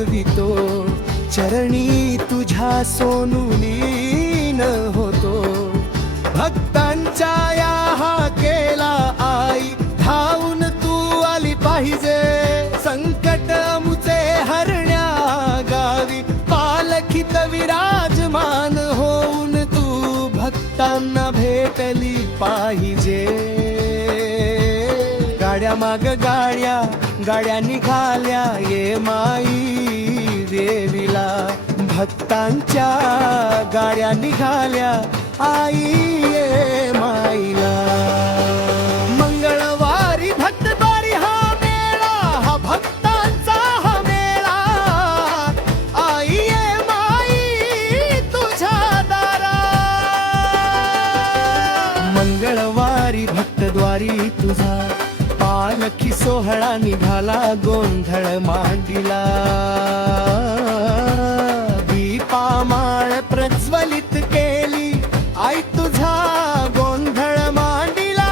मानवितो, चरणी तुझ्या सोनुलीन होतो. भक्तांच्या या हाकेला आई धावून तू आली पाहिजे. संकट मुचे हरण्या गावी पालखीत विराजमान होऊन तू भक्तांना भेटली पाहिजे. गाड्या माग गाड्या गाड्या निघाल्या ये माई देवीला. भक्तांच्या गाड्या निघाल्या आई ये माईला. मंगळवारी भक्तद्वारी हा मेळा, हा भक्तांचा हा मेळा. आई ये माई तुझ्या दारा. मंगळवारी भक्तद्वारी तुझा पालखी सोहळा निघाला गोंधळ मांडीला. दीपामाळ प्रज्वलित केली आई तुझा गोंधळ मांडीला.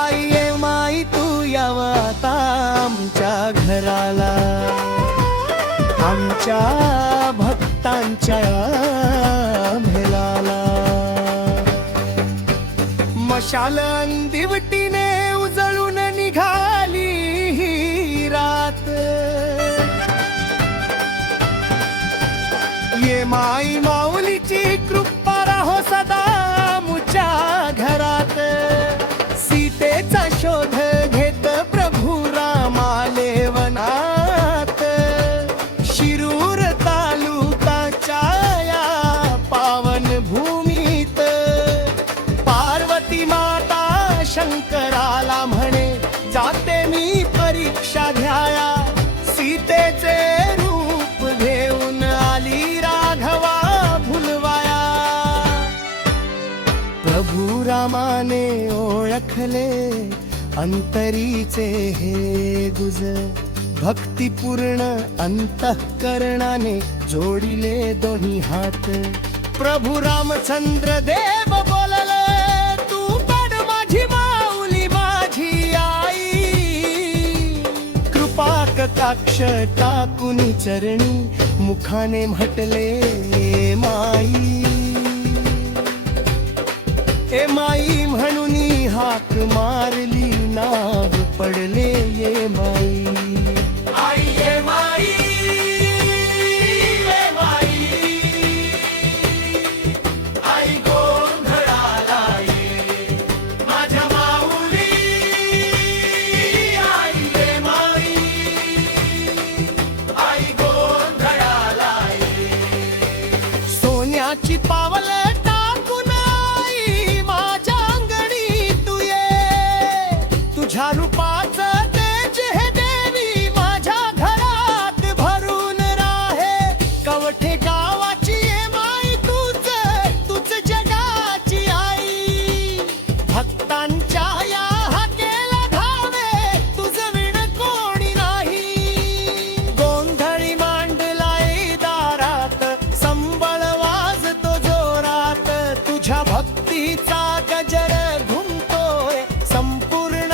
आई ये माई तू यावं आता आमच्या घराला. आमच्या भक्तांच्या भेलाला. मशाल दिवटीने उजळून निघाली ही रात. ये माई माऊलीची कृपा राहो सदा मुच्या घरात. सीतेचा शोध घेत प्रभू रामाले वनात. शिरूर तालुकाच्या या पावन भूमीत पार्वती माता शंकराला म्हणे जाते मी परीक्षा घ्याया. सीतेचे रूप घेऊन आली राघवा भुलवाया. प्रभू रामाने ओळखले अंतरीचे हे गुज. भक्तिपूर्ण अंतःकरणाने जोडिले दोन्ही हात. प्रभू रामचंद्र देव बोलले तू पड माझी माऊली माझी आई. कृपा कटाक्ष टाकुनी चरणी मुखाने म्हटले ए माई. ए माई म्हणून हाक मारली नाव पडले ये माई. आई ये माई ची पावल टाकून आई माझ्या अंगणी तू ये. तुझ्या रूपाचं तेज हे देवी माझ्या घरात भरून राहे. कवठे गावाची ये माई तूच जगाची आई. भक्तांच्या या हाकेला धावे तुझं विण कोणी नाही. गोंधळी मांडलाय दारात संबळ तुझ्या भक्तीचा गजर घुमतोय संपूर्ण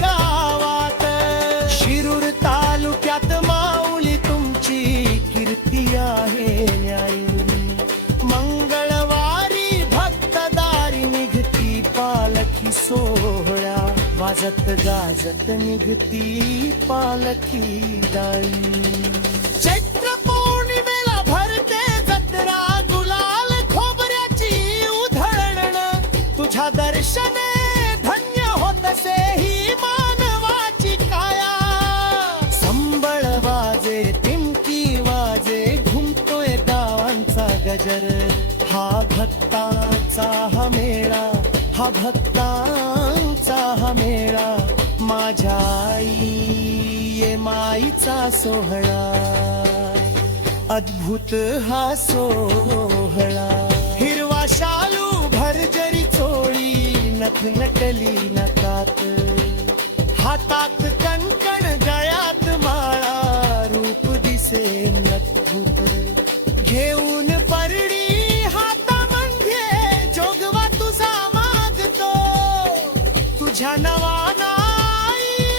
गावात. शिरूर तालुक्यात माऊली तुमची कीर्ती आहे न्यायी. मंगळवारी भक्तदारी निघती पालखी सोहळा. वाजत गाजत निघती पालखी दाई. चैत्र पौर्णिमेला भरते जत्रा गुलाल खोबऱ्याची उधळण. तुझ्या दर्शने धन्य होतसे ही मानवाची काया. संबळ वाजे टिमकी वाजे घुमतोय गावांचा गजर. हा भक्तांचा हा मेळा, हा भक्तांचा हा मेळा. माझ्या आई ये माईचा सोहळा. अद्भुत हा सोहळा. हिरवा शालू भरजरी चोळी नथ नटली नकात. हातात कणकण गळ्यात माळा रूप दिसे अद्भुत. घेऊन परडी हातामध्ये जोगवा तुझा मागतो. तुझ्या नवाना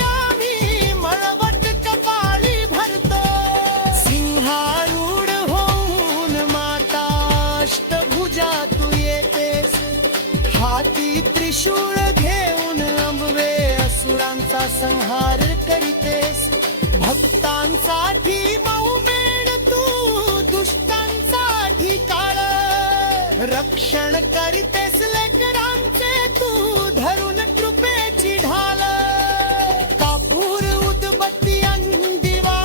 आम्ही मळवट कपा हाती त्रिशूळ घेऊन अंबवे असुरांचा संहार करीतेस भक्तांसाठी मौमेड तू दुष्टांसाठी काळ रक्षण करीतेस लेकरांचे तू धरून कृपेची ढाल कापूर उदबत्ती अंदिवा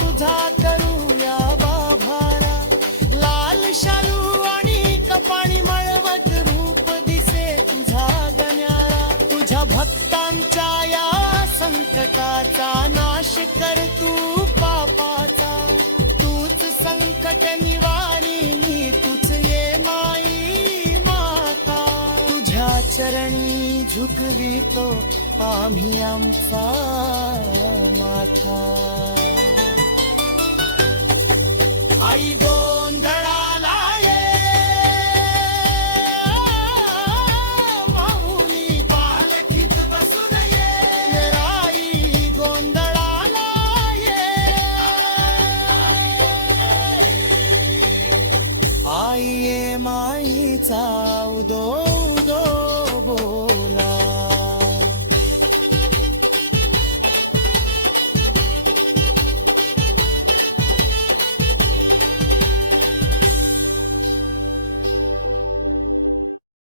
तुझा करूया बाभारा लाल शालू आणि कपाळी मळवट रूप दिसे तुझा गण्यारा तुझ्या भक्तांच्या या संकटाचा नाश कर तू पापाचा तूच संकट निवारिणी तूच ये माई माता तुझ्या चरणी झुकवितो आम्ही आमचा माथा आई गोंधळाला ये माऊली पालखीत बसून ये राई गोंधळाला ये आई ये माईचा उदो